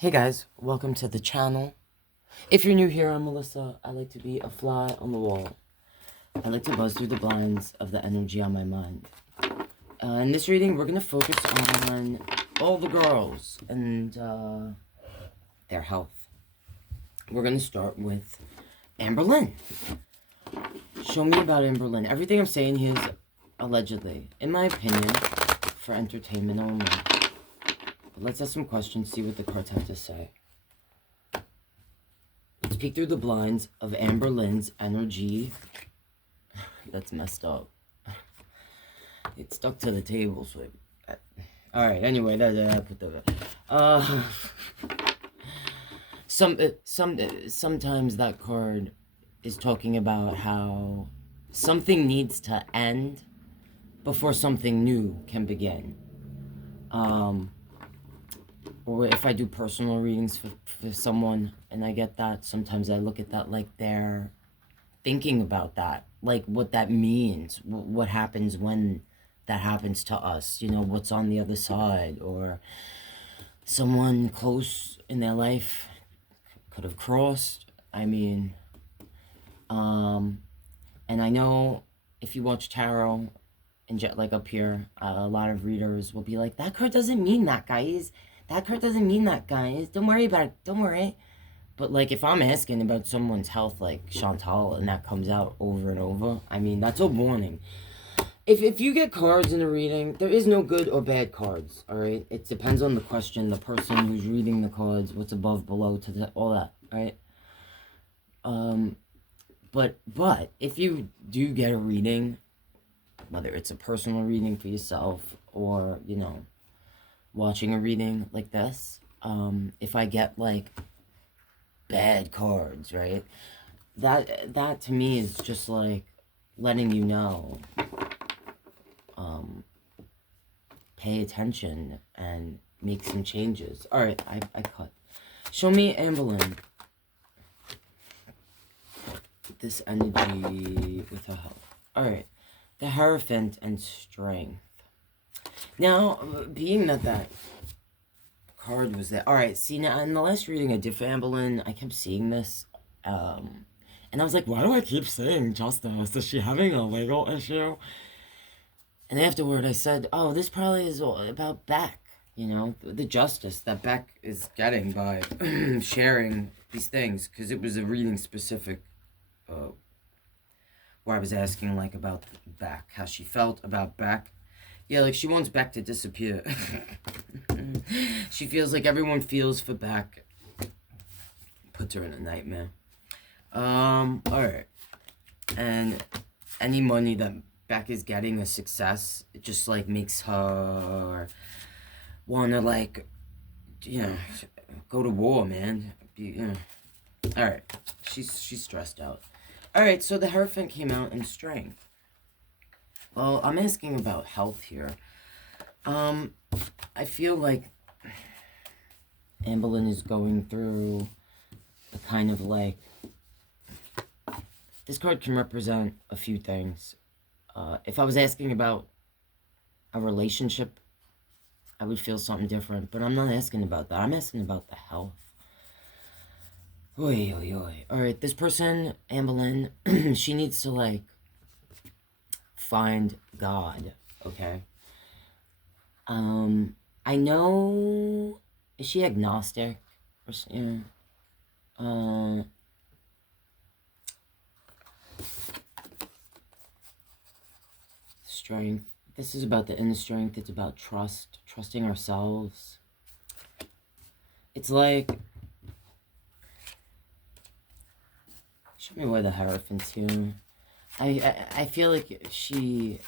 Hey guys, welcome to the channel. If you're new here, I'm Melissa. I like to be a fly on the wall. I like to buzz through the blinds of the energy on my mind. In this reading, we're going to focus on all the girls and their health. We're going to start with Amberlin. Show me about Amberlin. Everything I'm saying here is allegedly, in my opinion, for entertainment only. Let's ask some questions, see what the cards have to say. Let's peek through the blinds of Amberlin's energy. That's messed up. It stuck to the table, so alright, anyway, sometimes that card is talking about how something needs to end before something new can begin. Or if I do personal readings for someone and I get that, sometimes I look at that like they're thinking about that, like what that means, what happens when that happens to us, you know, what's on the other side, or someone close in their life could have crossed. I mean, and I know if you watch tarot and like up here, a lot of readers will be like, that card doesn't mean that, guys. That card doesn't mean that, guys. Don't worry about it. Don't worry. But, like, if I'm asking about someone's health, like Shantal, and that comes out over and over, I mean, that's a warning. If you get cards in a reading, there is no good or bad cards, all right? It depends on the question, the person who's reading the cards, what's above, below, all that, right? But if you do get a reading, whether it's a personal reading for yourself or, you know, watching a reading like this, if I get like bad cards, right, that to me is just like letting you know, pay attention and make some changes. All right, I cut. Show me, Amberlin, this energy with her health. All right, the Hierophant and Strength. Now, being that card was there. Alright, see, now, in the last reading I did for Amberlin, I kept seeing this, and I was like, why do I keep saying justice? Is she having a legal issue? And afterward I said, oh, this probably is all about Beck, you know, the justice that Beck is getting by sharing these things, because it was a reading specific, where I was asking, like, about Beck, how she felt about Beck. Yeah, like, she wants Beck to disappear. She feels like everyone feels for Beck. Puts her in a nightmare. Alright. And any money that Beck is getting, a success, it just, like, makes her wanna, like, you know, go to war, man. Alright. She's stressed out. Alright, so the Hierophant came out in Strength. Well, I'm asking about health here. I feel like Amberlin is going through a kind of like... This card can represent a few things. If I was asking about a relationship, I would feel something different. But I'm not asking about that. I'm asking about the health. Oy, oy, oy. Alright, this person, Amberlin, she needs to, like, find God, okay? I know, is she agnostic? Or, yeah. Strength. This is about the inner strength. It's about trust, trusting ourselves. It's like, show me why the Hierophant's here. I feel like she...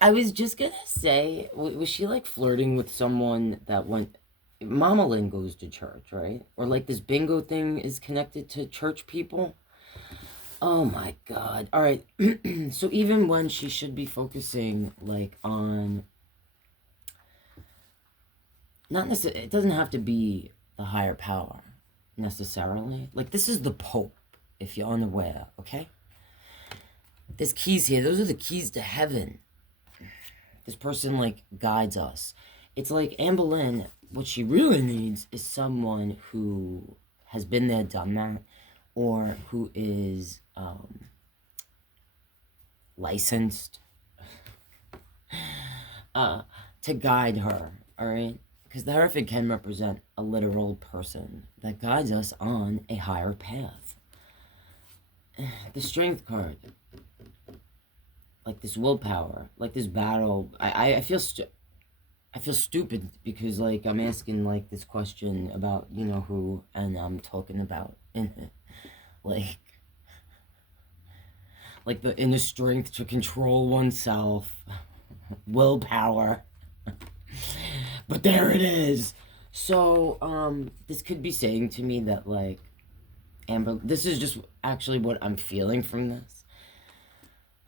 I was just gonna say, was she like flirting with someone that went... Mama Lynn goes to church, right? Or like this bingo thing is connected to church people. Oh my god. Alright, so even when she should be focusing like on... Not necessarily, it doesn't have to be the higher power, necessarily. Like, this is the Pope, if you're unaware, okay? There's keys here. Those are the keys to heaven. This person like guides us. It's like Amberlin, what she really needs is someone who has been there, done that, or who is licensed uh, to guide her, all right? Because the Hierophant can represent a literal person that guides us on a higher path. The Strength card, like this willpower, like this battle. I feel I feel stupid because like I'm asking like this question about you know who, and I'm talking about like the inner strength to control oneself, willpower. But there it is. So this could be saying to me that like Amber, this is just actually what I'm feeling from this.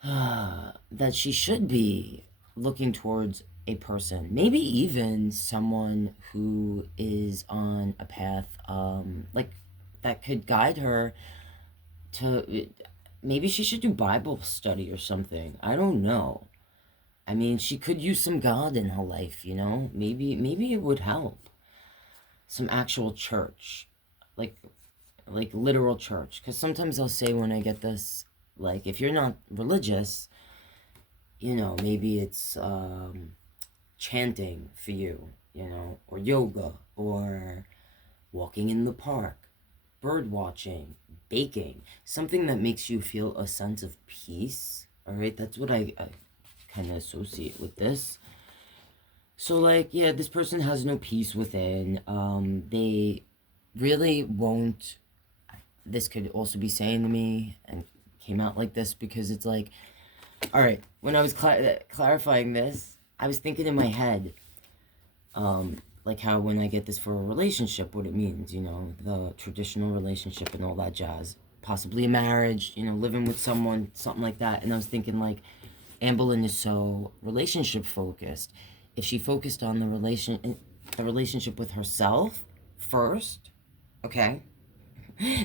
That she should be looking towards a person, maybe even someone who is on a path, like that could guide her to. Maybe she should do Bible study or something. I don't know. I mean, she could use some God in her life, you know. Maybe it would help. Some actual church, like literal church. Because sometimes I'll say when I get this, like if you're not religious, you know, maybe it's chanting for you, you know, or yoga, or walking in the park, bird watching, baking, something that makes you feel a sense of peace. All right, that's what I kind of associate with this. So like, yeah, this person has no peace within. They really won't. This could also be saying to me, and came out like this because it's like, all right, when I was clarifying this, I was thinking in my head, like how when I get this for a relationship, what it means, you know, the traditional relationship and all that jazz, possibly a marriage, you know, living with someone, something like that. And I was thinking like, Amberlin is so relationship focused. If she focused on the relationship with herself first, okay,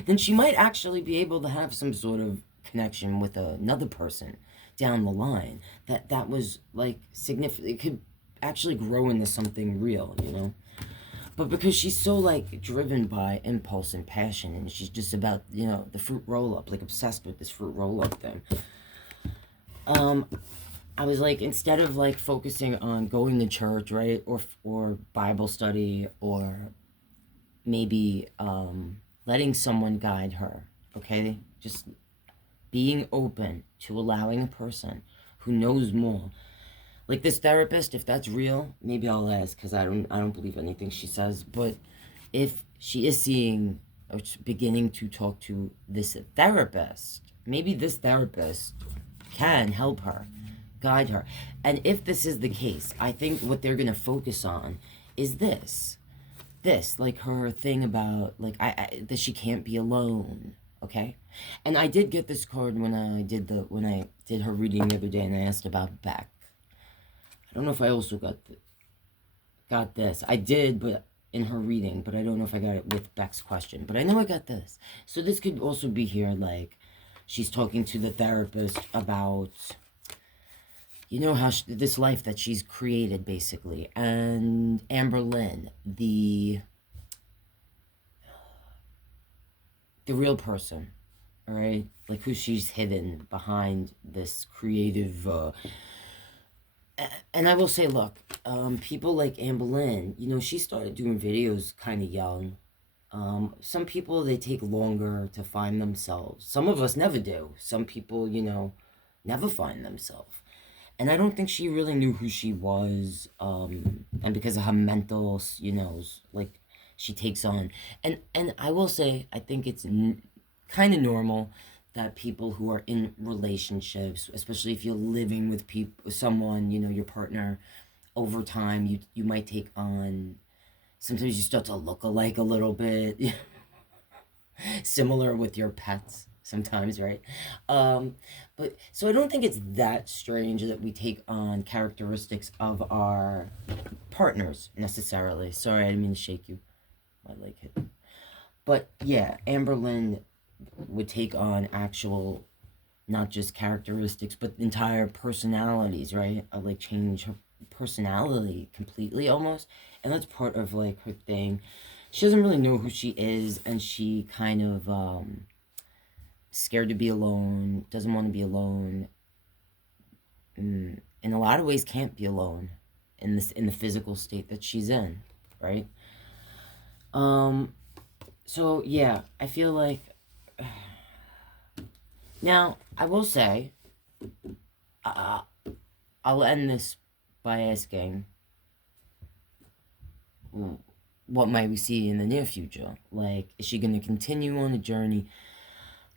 then she might actually be able to have some sort of connection with another person down the line that was like significant. It could actually grow into something real, you know. But because she's so like driven by impulse and passion, and she's just about, you know, the fruit roll up, like obsessed with this fruit roll up thing. I was like, instead of like focusing on going to church, right, or Bible study, or maybe letting someone guide her, okay, just being open to allowing a person who knows more, like this therapist, if that's real, maybe I'll ask, because I don't believe anything she says. But if she is seeing or beginning to talk to this therapist, maybe this therapist can help her, guide her. And if this is the case, I think what they're gonna focus on is this like her thing about like that she can't be alone, okay. And I did get this card when I did her reading the other day, and I asked about Beck. I don't know if I also got this. I did, but in her reading, but I don't know if I got it with Beck's question. But I know I got this. So this could also be here, like she's talking to the therapist about, you know, how this life that she's created, basically. And Amberlyn, the real person, all right? Like who she's hidden behind this creative and I will say, look, people like Amberlin, you know, she started doing videos kind of young. Some people, they take longer to find themselves. Some of us never do. Some people, you know, never find themselves. And I don't think she really knew who she was. And because of her mental, you know, like she takes on. And I will say, I think it's kind of normal that people who are in relationships, especially if you're living with someone, you know, your partner, over time, you might take on, sometimes you start to look alike a little bit. Similar with your pets sometimes, right? But so I don't think it's that strange that we take on characteristics of our partners necessarily. Sorry, I didn't mean to shake you. My leg hit. But yeah, Amberlyn would take on actual not just characteristics, but entire personalities, right? Like change her personality completely almost. And that's part of like her thing. She doesn't really know who she is, and she kind of scared to be alone, doesn't want to be alone. In a lot of ways can't be alone in the physical state that she's in, right? So yeah, I feel like now I will say I'll end this by asking, what might we see in the near future? Like, is she going to continue on the journey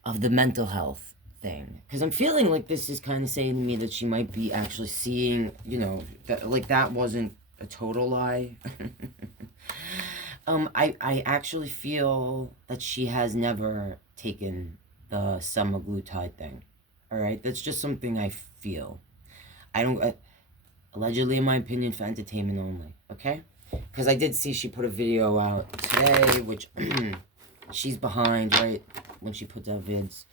of the mental health thing? Because I'm feeling like this is kind of saying to me that she might be actually seeing, you know, that like that wasn't a total lie. I actually feel that she has never taken the semaglutide thing. All right, that's just something I feel. I don't. Allegedly, in my opinion, for entertainment only. Okay, because I did see she put a video out today, which she's behind, right? When she puts out vids,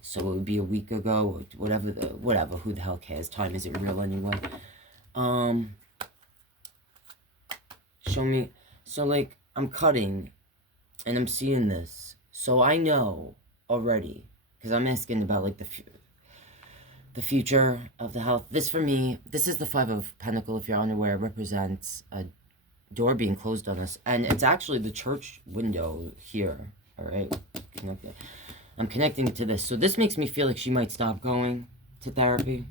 so it would be a week ago, or whatever. Whatever. Who the hell cares? Time isn't real anyway. Show me. So like, I'm cutting, and I'm seeing this, so I know already, because I'm asking about like the future of the health. This for me, this is the Five of Pentacles, if you're unaware, represents a door being closed on us. And it's actually the church window here. All right. I'm connecting it to this. So this makes me feel like she might stop going to therapy.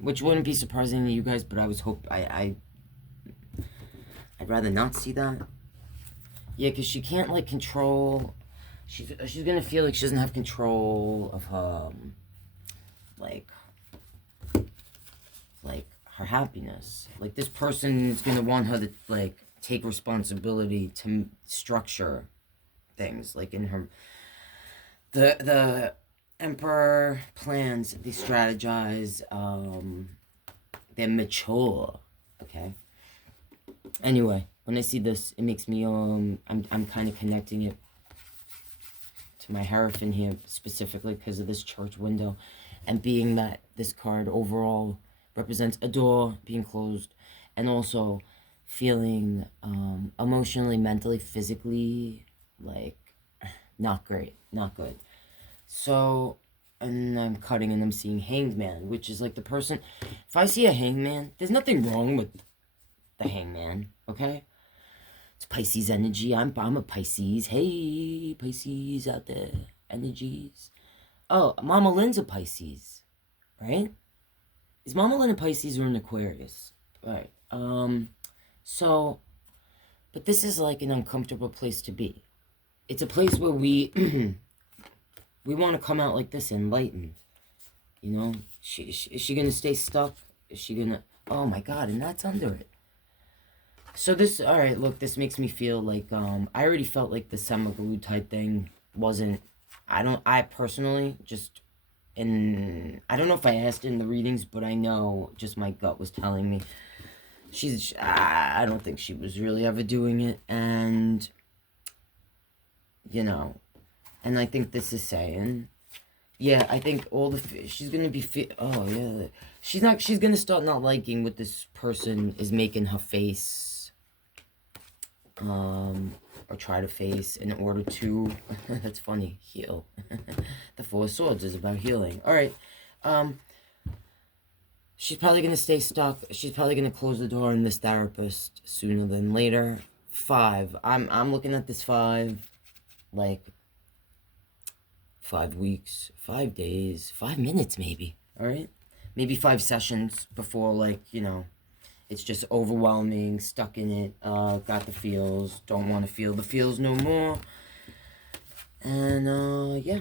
Which wouldn't be surprising to you guys, but I was I'd rather not see that. Yeah, because she can't like control. She's gonna feel like she doesn't have control of her like her happiness. Like this person is gonna want her to like take responsibility to structure things. Like in her the Emperor plans, they strategize, they're mature. Okay. Anyway, when I see this, it makes me I'm kind of connecting it to my Hierophant here specifically because of this church window, and being that this card overall represents a door being closed, and also feeling emotionally, mentally, physically like not great, not good. So, and I'm cutting and I'm seeing Hanged Man, which is like the person. If I see a Hanged Man, there's nothing wrong with the Hanged Man, okay? It's Pisces energy. I'm a Pisces. Hey, Pisces out there. Energies. Oh, Mama Lynn's a Pisces, right? Is Mama Lynn a Pisces or an Aquarius? Right. So, but this is like an uncomfortable place to be. It's a place where we we want to come out like this, enlightened. You know, is she gonna stay stuck? Is she gonna? Oh my God! And that's under it. So this, all right. Look, this makes me feel like I already felt like the semaglutide thing wasn't. I personally just. And I don't know if I asked in the readings, but I know just my gut was telling me I don't think she was really ever doing it, and you know, and I think this is saying, yeah, I think she's gonna be oh yeah, she's gonna start not liking what this person is making her face, or try to face in order to, that's funny, heal. The Four of Swords is about healing. All right. She's probably going to stay stuck. She's probably going to close the door on this therapist sooner than later. 5. I'm looking at this 5, like 5 weeks, 5 days, 5 minutes maybe. All right? Maybe 5 sessions before, like, you know, it's just overwhelming, stuck in it, got the feels, don't want to feel the feels no more. And, yeah.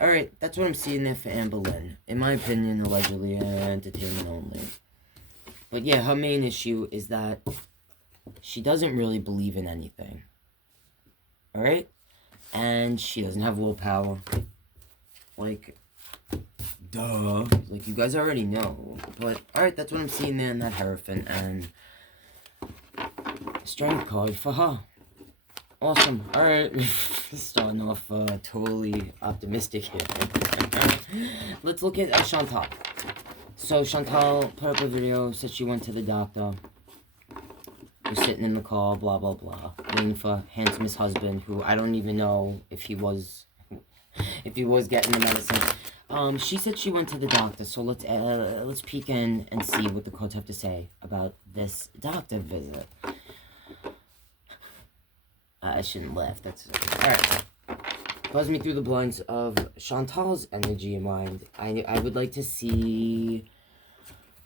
Alright, that's what I'm seeing there for Amberlin. In my opinion, allegedly, entertainment only. But yeah, her main issue is that she doesn't really believe in anything. Alright? And she doesn't have willpower. Like, duh. Like, you guys already know. But, alright, that's what I'm seeing there in that Hierophant. And strength card for her. Awesome. All right. Starting off totally optimistic here. Let's look at Shantal. So Shantal put up a video, said she went to the doctor. We're sitting in the car, blah, blah, blah. Waiting for handsomest husband, who I don't even know if he was getting the medicine. She said she went to the doctor, so let's peek in and see what the cards have to say about this doctor visit. I shouldn't laugh. That's alright. Buzz me through the blinds of Shantal's energy and mind. I would like to see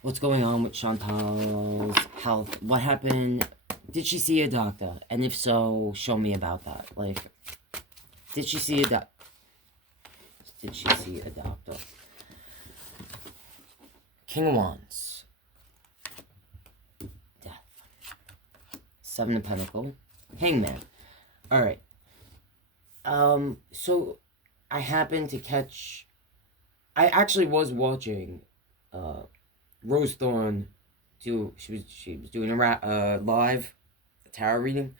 what's going on with Shantal's health. What happened? Did she see a doctor? And if so, show me about that. Like, did she see a doctor? Did she see a doctor? King of Wands. Death. Seven of Pentacles. Hangman. Alright. So I happened to catch... I actually was watching Rose Thorne do... She was doing a live tarot reading.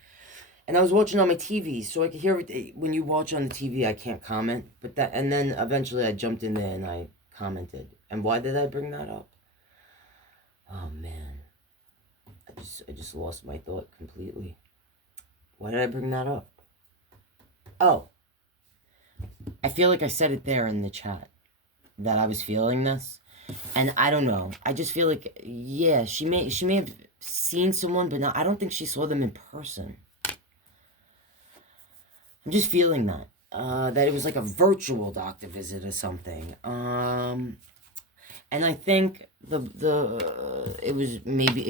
And I was watching on my TV, so I could hear it. When you watch on the TV, I can't comment. But that, and then eventually I jumped in there and I commented. And why did I bring that up? Oh man, I just lost my thought completely. Why did I bring that up? Oh, I feel like I said it there in the chat that I was feeling this, and I don't know. I just feel like, yeah, she may have seen someone, but I don't think she saw them in person. I'm just feeling that. That it was like a virtual doctor visit or something. And I think it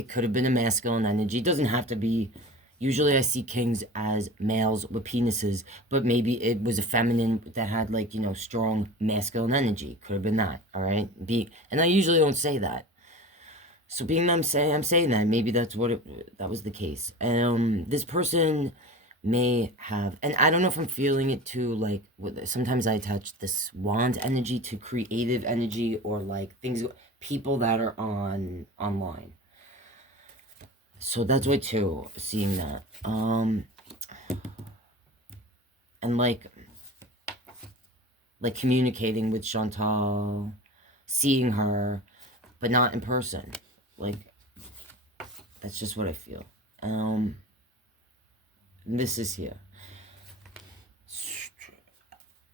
could have been a masculine energy. It doesn't have to be. Usually I see kings as males with penises, but maybe it was a feminine that had, like, you know, strong masculine energy. Could have been that, all right? And I usually don't say that. So being that I'm saying that, maybe that was the case. This person may have, and I don't know if I'm feeling it too, like, sometimes I attach this wand energy to creative energy, or like people that are online. So that's why too, seeing that. And like communicating with Shantal, seeing her, but not in person. Like, that's just what I feel. This is here.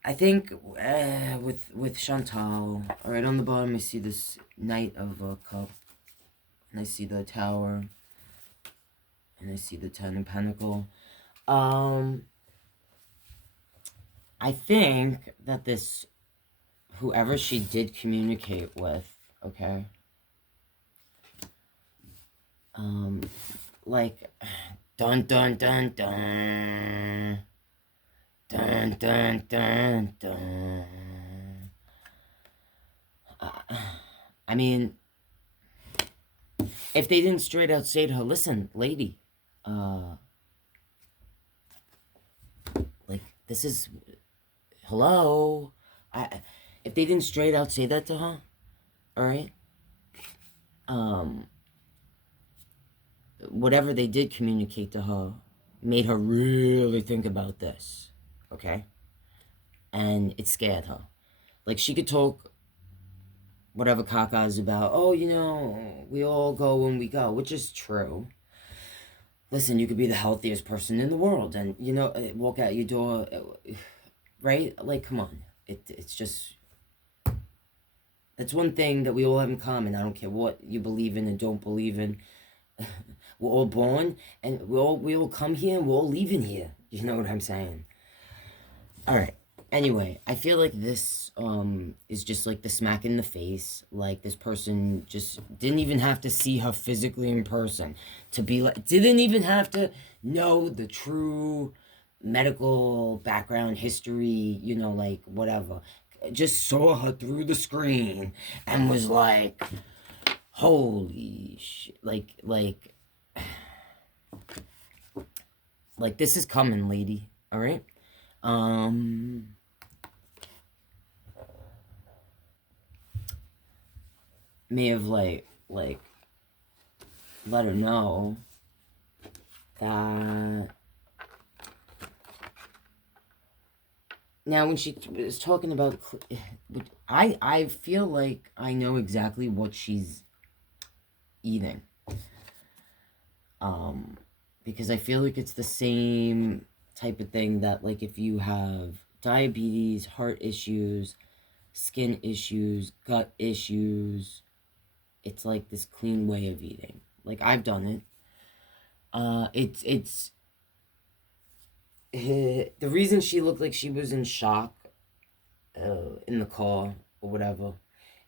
I think with Shantal, right on the bottom, I see this Knight of a Cup, and I see the Tower, and I see the Ten of Pentacles. I think that whoever she did communicate with, okay, like, dun dun dun dun, dun dun dun dun. I mean, if they didn't straight out say to her, listen, lady, like, this is, hello, if they didn't straight out say that to her, all right, whatever they did communicate to her made her really think about this, okay? And it scared her. Like, she could talk whatever caca is about, oh, you know, we all go when we go, which is true. Listen, you could be the healthiest person in the world, and, you know, walk out your door, right? Like, come on. It's just... That's one thing that we all have in common. I don't care what you believe in and don't believe in. We're all born, and we all come here, and we're all leaving here. You know what I'm saying? Alright. Anyway, I feel like this is just like the smack in the face. Like, this person just didn't even have to see her physically in person to be like, didn't even have to know the true medical background, history, you know, like, whatever. Just saw her through the screen and was like, holy shit, like, this is coming, lady, all right? May have, like, let her know that Now, when she was talking about, I feel like I know exactly what she's eating. Because I feel like it's the same type of thing that, like, if you have diabetes, heart issues, skin issues, gut issues, it's like this clean way of eating. Like, I've done it. It's the reason she looked like she was in shock in the car or whatever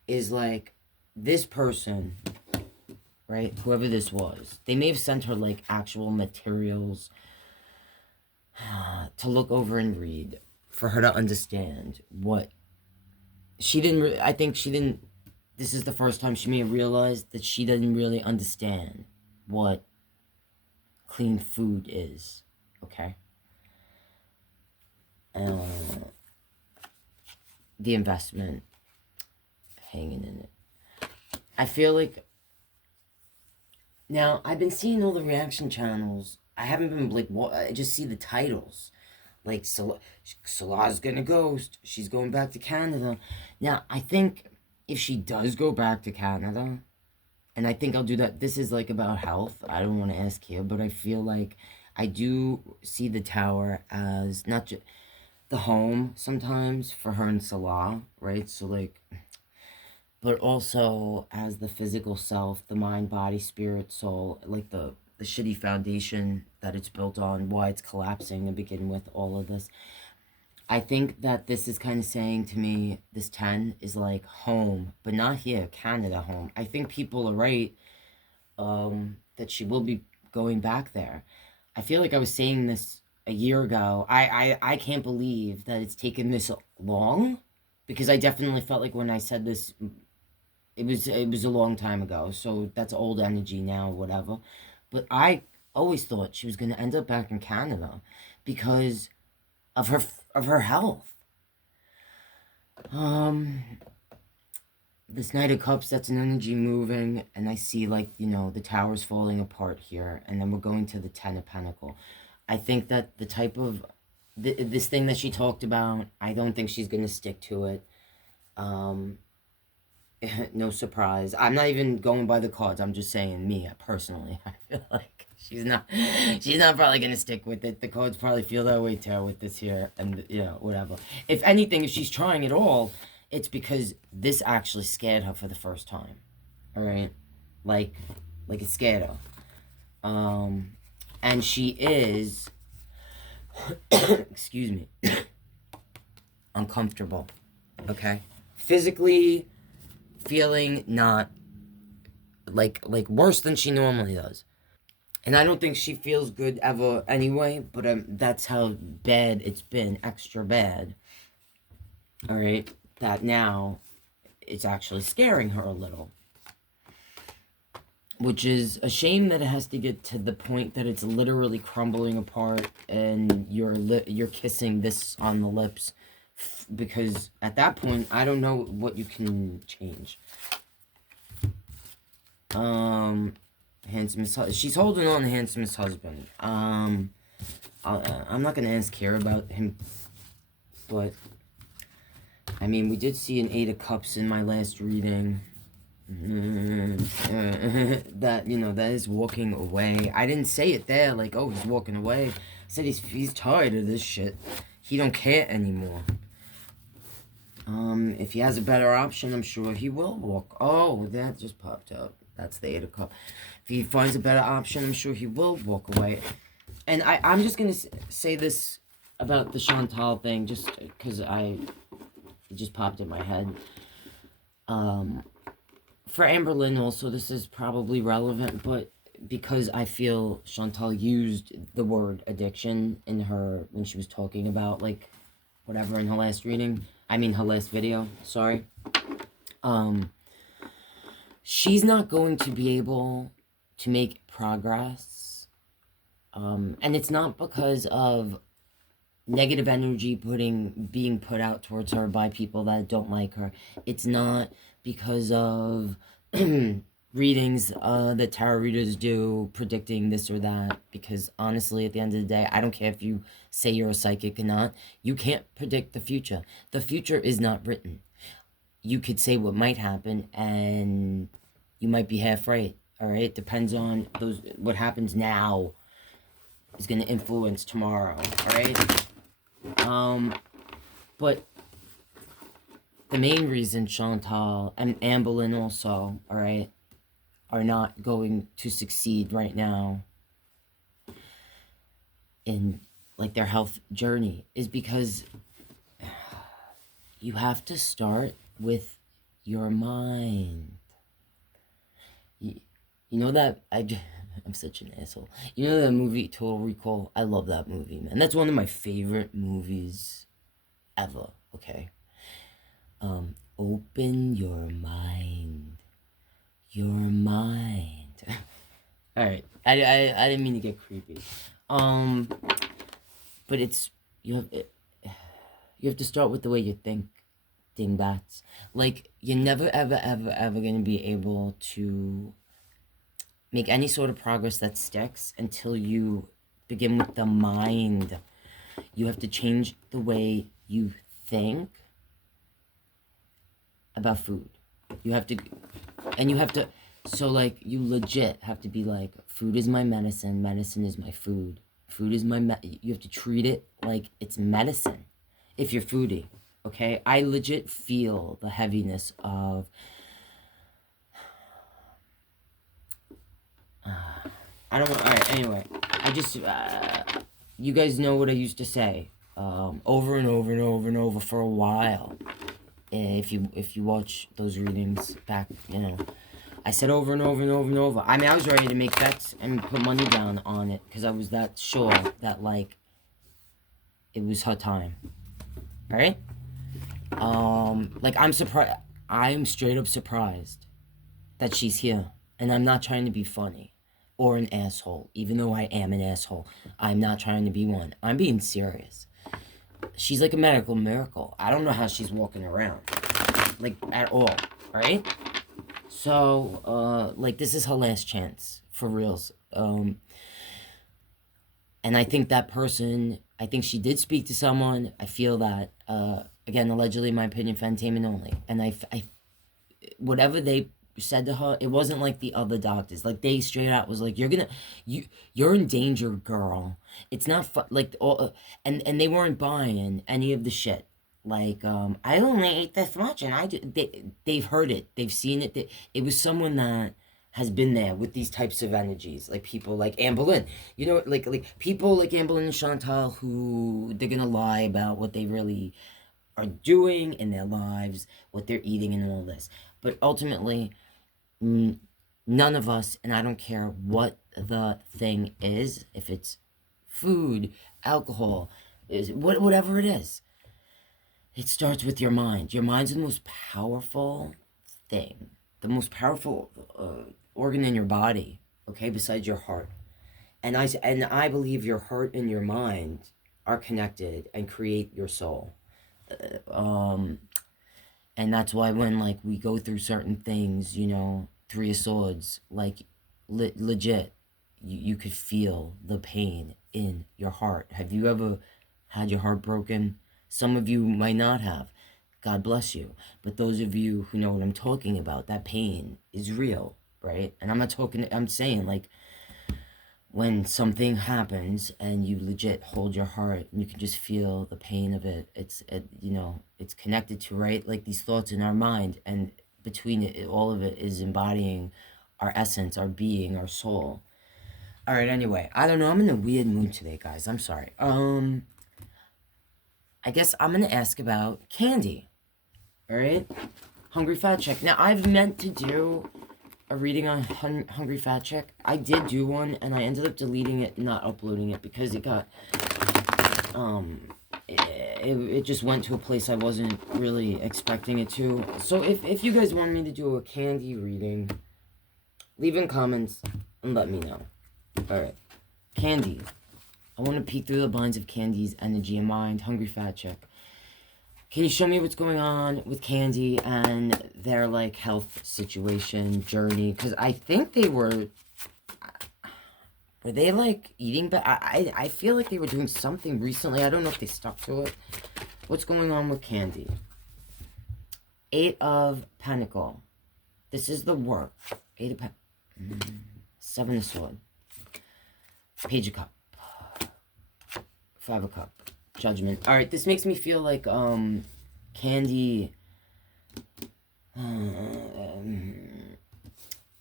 is like this person, right? Whoever this was, they may have sent her like actual materials to look over and read for her to understand what she didn't. I think she didn't. This is the first time she may have realized that she doesn't really understand what clean food is. Okay. The investment hanging in it. I feel like now I've been seeing all the reaction channels. I haven't been like I just see the titles, like Salah's gonna ghost. She's going back to Canada. Now I think if she does go back to Canada, and I think I'll do that. This is like about health. I don't want to ask here, but I feel like I do see the tower as not just the home sometimes for her and Salah, right? So like, but also as the physical self, the mind, body, spirit, soul, like the shitty foundation that it's built on, why it's collapsing to begin with, all of this. I think that this is kind of saying to me, this 10 is like home, but not here, Canada home. I think people are right that she will be going back there. I feel like I was saying this a year ago. I can't believe that it's taken this long, because I definitely felt like when I said this, it was a long time ago. So that's old energy now, whatever. But I always thought she was going to end up back in Canada because of her health. This Knight of Cups, that's an energy moving, and I see, like, you know, the towers falling apart here, and then we're going to the Ten of Pentacles. I think that the type of, this thing that she talked about, I don't think she's going to stick to it. No surprise. I'm not even going by the cards, I'm just saying me, personally. I feel like she's not probably going to stick with it. The cards probably feel that way too with this here, and, you know, whatever. If anything, if she's trying at all, it's because this actually scared her for the first time. All right? Like it scared her. And she is, excuse me, uncomfortable. Okay? Physically feeling not, like worse than she normally does. And I don't think she feels good ever anyway, but that's how bad it's been, extra bad. All right? That now it's actually scaring her a little, which is a shame that it has to get to the point that it's literally crumbling apart and you're kissing this on the lips, because at that point I don't know what you can change. Handsomest, she's holding on to handsomest husband. I'm not gonna ask here about him, but I mean, we did see an 8 of Cups in my last reading. That, you know, that is walking away. I didn't say it there, like, oh, he's walking away. I said he's tired of this shit. He don't care anymore. If he has a better option, I'm sure he will walk. Oh, that just popped up. That's the 8 of Cups. If he finds a better option, I'm sure he will walk away. And I'm just going to say this about the Shantal thing, just because it just popped in my head. For Amberlin also, this is probably relevant, but because I feel Shantal used the word addiction in her, when she was talking about, like, whatever in her last reading. I mean, her last video, sorry. She's not going to be able to make progress. And it's not because of negative energy being put out towards her by people that don't like her. It's not because of readings that tarot readers do, predicting this or that, because honestly, at the end of the day, I don't care if you say you're a psychic or not, you can't predict the future. The future is not written. You could say what might happen, and you might be half right, all right? It depends on what happens now is going to influence tomorrow, all right? But the main reason Shantal and Amberlin also, all right, are not going to succeed right now in like their health journey is because you have to start with your mind. You know that I'm such an asshole. You know that movie Total Recall? I love that movie, man. That's one of my favorite movies ever. Okay. Open your mind. Your mind. All right. I didn't mean to get creepy. But it's you have to start with the way you think, dingbats. Like you're never ever gonna be able to make any sort of progress that sticks until you begin with the mind. You have to change the way you think about food. You have to, so like you legit have to be like, food is my medicine, medicine is my food. Food is you have to treat it like it's medicine if you're foodie, okay? I legit feel the heaviness of I don't know. All right, anyway, I just you guys know what I used to say over and over and over and over for a while. If you watch those readings back, I said over and over and over and over. I mean, I was ready to make bets and put money down on it because I was that sure that like it was her time. All right. Like I'm surprised. I'm straight up surprised that she's here, and I'm not trying to be funny or an asshole, even though I am an asshole. I'm not trying to be one. I'm being serious. She's like a medical miracle. I don't know how she's walking around, like at all. Right? So, like this is her last chance for reals. And I think that person, I think she did speak to someone. I feel that, again, allegedly, in my opinion, for entertainment only. And I whatever they said to her, it wasn't like the other doctors. Like they straight out was like, you're in danger, girl. It's not like and they weren't buying any of the shit. Like I only ate this much, and they've heard it, they've seen it. It was someone that has been there with these types of energies, like people like Amberlin, like people like Amberlin and Shantal, who they're gonna lie about what they really are doing in their lives, what they're eating, and all this. But ultimately, none of us, and I don't care what the thing is, if it's food, alcohol, whatever it is, it starts with your mind. Your mind's the most powerful thing, the most powerful organ in your body, okay, besides your heart. And I believe your heart and your mind are connected and create your soul. And that's why when like we go through certain things, Three of Swords, like legit, you could feel the pain in your heart. Have you ever had your heart broken? Some of you might not have. God bless you. But those of you who know what I'm talking about, that pain is real, right? And I'm saying like when something happens and you legit hold your heart and you can just feel the pain of it, it's connected to, right, like these thoughts in our mind, and between it, all of it is embodying our essence, our being, our soul. All right, anyway, I don't know, I'm in a weird mood today, guys. I'm sorry. I guess I'm gonna ask about candy. All right, Hungry Fat Chick. Now I've meant to do a reading on Hungry Fat Chick. I did do one, and I ended up deleting it, not uploading it, because it got, it just went to a place I wasn't really expecting it to. So if you guys want me to do a candy reading, leave in comments and let me know. Alright, Candy. I want to peek through the blinds of Candy's energy and mind. Hungry Fat Chick. Can you show me what's going on with Candy and their like health situation journey? Because I think they were they like eating, but I feel like they were doing something recently. I don't know if they stuck to it. What's going on with Candy? Eight of Pentacle. This is the work. Eight of Seven of Sword. Page of Cup. Five of Cup. Judgment. All right, this makes me feel like Candy,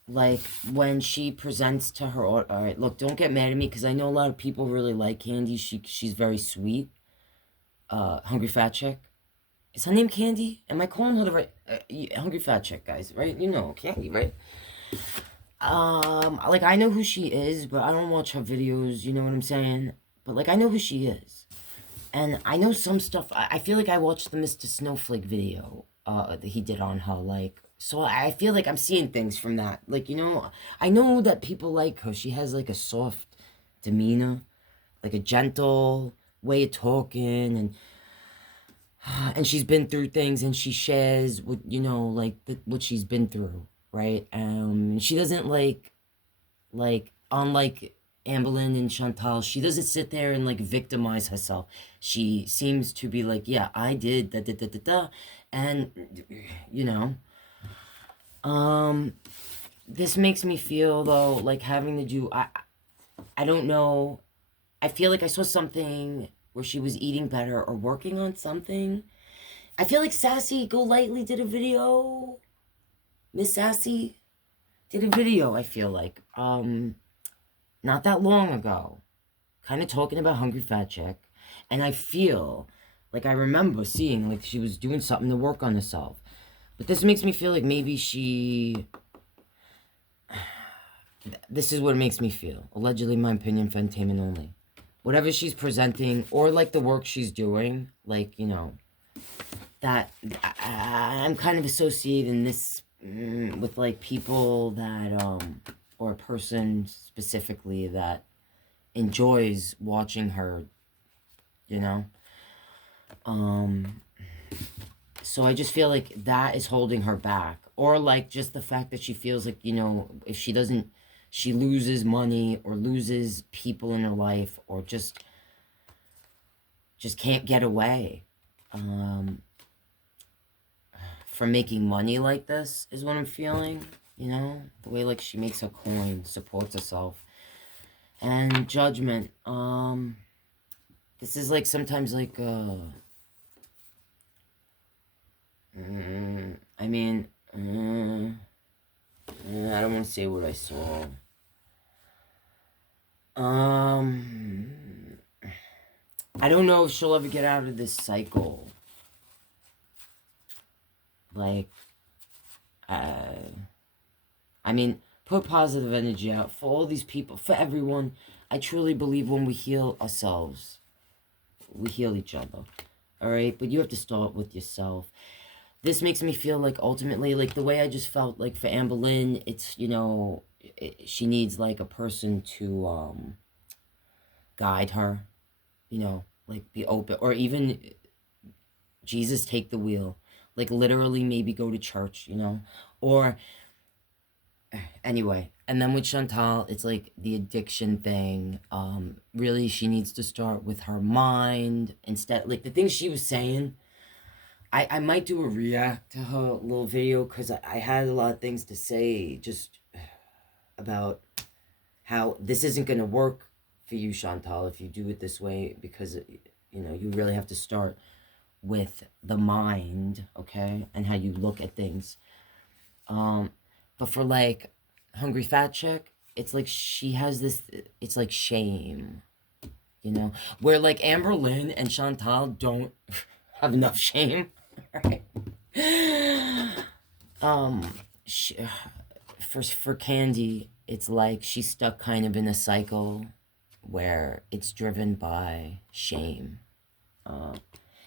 like when she presents to her. All right, look, don't get mad at me because I know a lot of people really like Candy. She's very sweet. Hungry Fat Chick. Is her name Candy? Am I calling her the right? Hungry Fat Chick, guys, right? You know Candy, right? Like I know who she is, but I don't watch her videos. You know what I'm saying? But like I know who she is. And I know some stuff. I feel like I watched the Mr. Snowflake video that he did on her. Like, so I feel like I'm seeing things from that. Like, you know, I know that people like her. She has like a soft demeanor, like a gentle way of talking, and she's been through things, and she shares what you know, like what she's been through, right? She doesn't like unlike Amberlin and Shantal, she doesn't sit there and like victimize herself. She seems to be like, yeah, I did da da da da da, and you know, this makes me feel though like having to do. I don't know. I feel like I saw something where she was eating better or working on something. I feel like Sassy Go Lightly did a video. Miss Sassy did a video. I feel like not that long ago, kind of talking about Hungry Fat Chick, and I feel like I remember seeing like she was doing something to work on herself. But this makes me feel like maybe she. This is what it makes me feel. Allegedly, my opinion for entertainment only. Whatever she's presenting, or like the work she's doing, like you know, that I'm kind of associating this with like people that or a person specifically that enjoys watching her, you know. So I just feel like that is holding her back, or like just the fact that she feels like, you know, if she doesn't, she loses money or loses people in her life, or just can't get away from making money like this is what I'm feeling. You know, the way like she makes her coin, supports herself. And Judgment. This is like sometimes like I mean, I don't want to say what I saw. I don't know if she'll ever get out of this cycle. Like, I mean, put positive energy out for all these people, for everyone. I truly believe when we heal ourselves, we heal each other. All right, but you have to start with yourself. This makes me feel like ultimately, like the way I just felt like for Amberlyn, it's, you know, she needs like a person to guide her, you know, like be open, or even Jesus take the wheel, like literally maybe go to church, you know, or anyway. And then with Chantal, it's like the addiction thing. Really, she needs to start with her mind instead. Like the things she was saying, I might do a react to her little video because I had a lot of things to say just about how this isn't going to work for you, Chantal, if you do it this way, because, you know, you really have to start with the mind, okay, and how you look at things. But for like Hungry Fat Chick, it's like she has this, it's like shame, you know, where like Amberlyn and Chantal don't have enough shame, right? She, for Candy, it's like she's stuck kind of in a cycle where it's driven by shame. And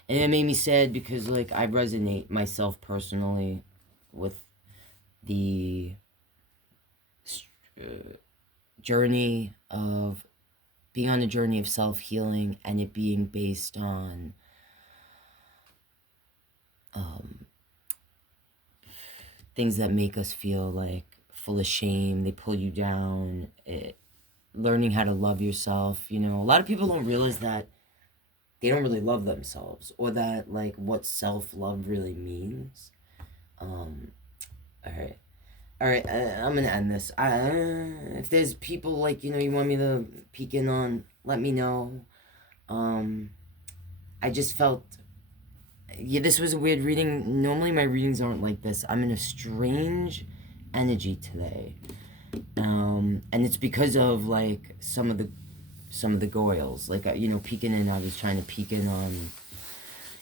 it made me sad because like I resonate myself personally with the journey of being on a journey of self-healing, and it being based on um, things that make us feel like full of shame. They pull you down. Learning how to love yourself. You know, a lot of people don't realize that they don't really love themselves, or that like what self-love really means. All right. All right, I'm gonna end this. If there's people like, you know, you want me to peek in on, let me know. I just felt, yeah, this was a weird reading. Normally my readings aren't like this. I'm in a strange energy today, and it's because of like some of the goyles. Like, you know, peeking in. I was trying to peek in on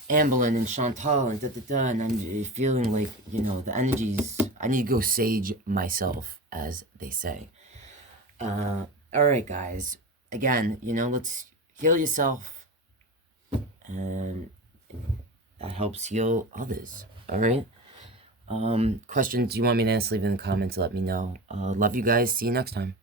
Amberlin and Shantal and and I'm feeling like, you know, the energies. I need to go sage myself, as they say. All right, guys. Again, you know, let's heal yourself, and that helps heal others. All right. Questions you want me to answer? Leave in the comments. Let me know. Love you guys. See you next time.